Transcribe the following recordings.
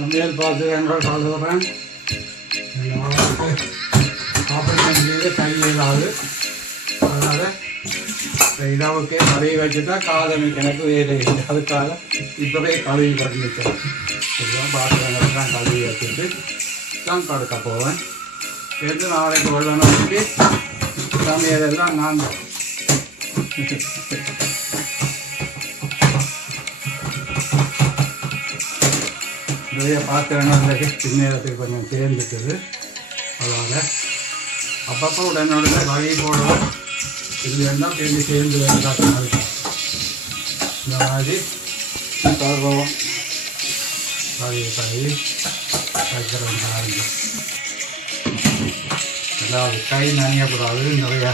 சமையல் பாத்திரங்கள் கழுவுறேன். ஆபரேஷன் கை இயலாது. அதனால் இரவுக்கே கழுவி வச்சுட்டா காதலுக்கு எனக்கு வேலை இல்லை. அதுக்காக இப்போவே கழுவி பண்ணிட்டேன். எல்லாம் பாத்திரங்கள்லாம் கழுவி வச்சுட்டு தான் படுக்க போவேன். எது நாளைக்கு வெள்ளம் அனுப்பி சமையலெல்லாம் நான் நிறைய பாத்திரங்கள் பின்னேரத்துக்கு கொஞ்சம் சேர்ந்துட்டுது. அதனால் அப்பப்போ உடனே கழுவி போடுவோம். இது வேணால் திரும்பி சேர்ந்து வேண்டாம். இந்த மாதிரி கழுவோம். கழுவி வைக்கிறோம். அதாவது கை நனையக்கூடாது. நிறையா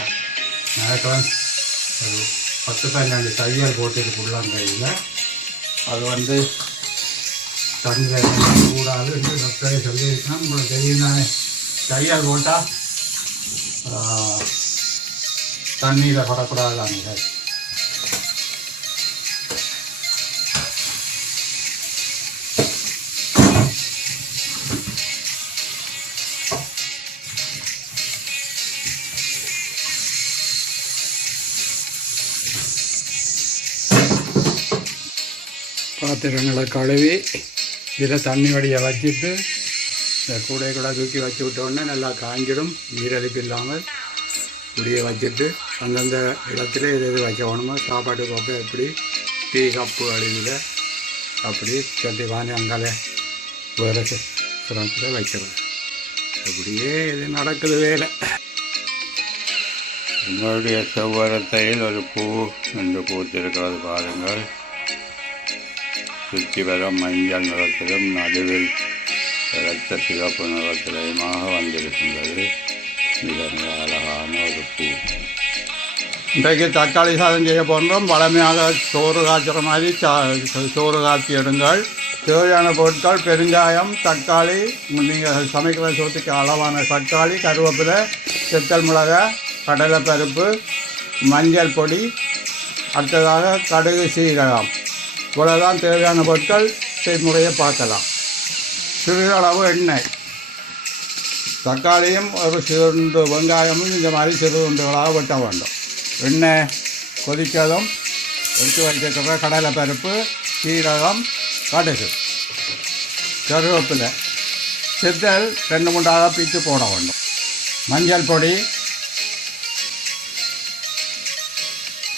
நடக்கலாம். ஒரு 10-12 தையல் போட்டுருக்கு உள்ளங்கையில். அது தண்ணி கூடாது என்று டாக்டரை சொல்லியிருக்கேன். உங்களுக்கு தெரியும் தானே, தையல் போட்டால் தண்ணியில் படக்கூடாதாங்க. பாத்திரங்களை கழுவி இதில் தண்ணி வடியை வச்சுட்டு இந்த கூடையை கூட தூக்கி வச்சு விட்டோடனே நல்லா காஞ்சிடும். நீரழிப்பு இல்லாமல் குடியை வச்சுட்டு அந்தந்த இடத்துல எது வைக்க வேணுமோ, சாப்பாட்டு கோப்பை எப்படி, டீ கப்பு அழுவியில் அப்படி சட்டி வாங்கி அங்கால வேறு சிரமத்தில் வைக்கிறோம். அப்படியே இது நடக்குது வேலை. எங்களுடைய செவ்வரத்தையில் ஒரு பூ என்று பூத்திருக்கிறது பாருங்கள். சுற்றி வர மஞ்சள் நிறத்திலும் நடுவில் இரத்த சிவப்பு நிறத்திலுமாக வந்திருக்கின்றது. மிக மிக அழகான ஒரு பூ. இன்றைக்கு தக்காளி சாதம் செய்ய போன்றோம். பழமையாக சோறு காய்ச்சுற மாதிரி சோறு காய்ச்சி எடுங்கள். தேவையான பொருட்கள் பெருங்காயம், தக்காளி, நீங்கள் சமைக்கிற சோத்துக்கு அளவான தக்காளி, கருவேப்பிலை, செத்தல் மிளகாய், கடலைப்பருப்பு, மஞ்சள் பொடி, அடுத்ததாக கடுகு, சீரகம். இவ்வளோதான் தேவையான பொருட்கள். செய்முறையை பார்க்கலாம். சிறிதளவு எண்ணெய், தக்காளியும் ஒரு சிறு வெங்காயமும் இந்த மாதிரி சிறு துண்டுகளாக வெட்ட வேண்டும். எண்ணெய் கொதிக்கதும் எடுத்து வைக்கிற கடலைப்பருப்பு, சீரகம், கடுகு, கருவேப்பிலை, செத்தல் 2-3 பிச்சு போட வேண்டும். மஞ்சள் பொடி,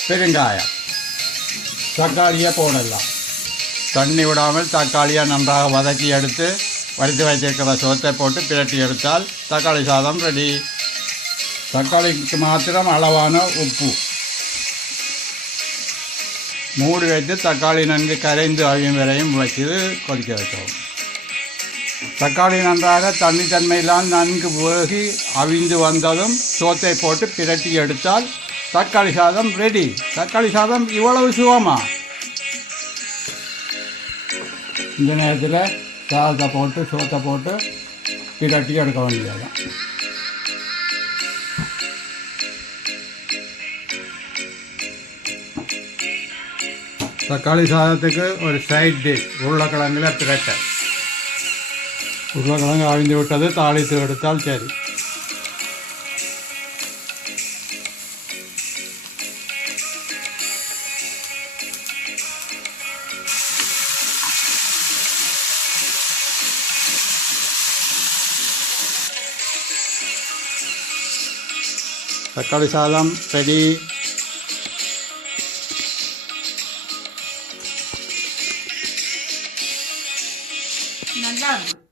பெருங்காயம், தக்காளியை போடலாம். தண்ணி விடாமல் தக்காளியை நன்றாக வதக்கி எடுத்து வடித்து வைத்திருக்கிற சோத்தை போட்டு பிரட்டி எடுத்தால் தக்காளி சாதம் ரெடி. தக்காளிக்கு மாத்திரம் அளவான உப்பு. மூடி வைத்து தக்காளி நன்கு கரைந்து அழியும் வரையும் வச்சு கொதிக்க வைக்கவும். தக்காளி நன்றாக தண்ணி தன்மையினால் நன்கு வேகி அவிந்து வந்ததும் சோத்தை போட்டு பிரட்டி எடுத்தால் தக்காளி சாதம் ரெடி. தக்காளி சாதம் இவ்வளவு சுகமா? இந்த நேரத்தில் சாதத்தை போட்டு சோத்தை போட்டு பிரட்டி எடுக்க வேண்டியதுதான். தக்காளி சாதத்துக்கு ஒரு சைட் டிஷ் உருளைக்கிழங்குல பிரட்டை. உருளைக்கிழங்கு அவிந்து விட்டது, தாளித்து எடுத்தால் சரி. தக்காளி சாதம் ரெடி. நல்லா இருக்கும்.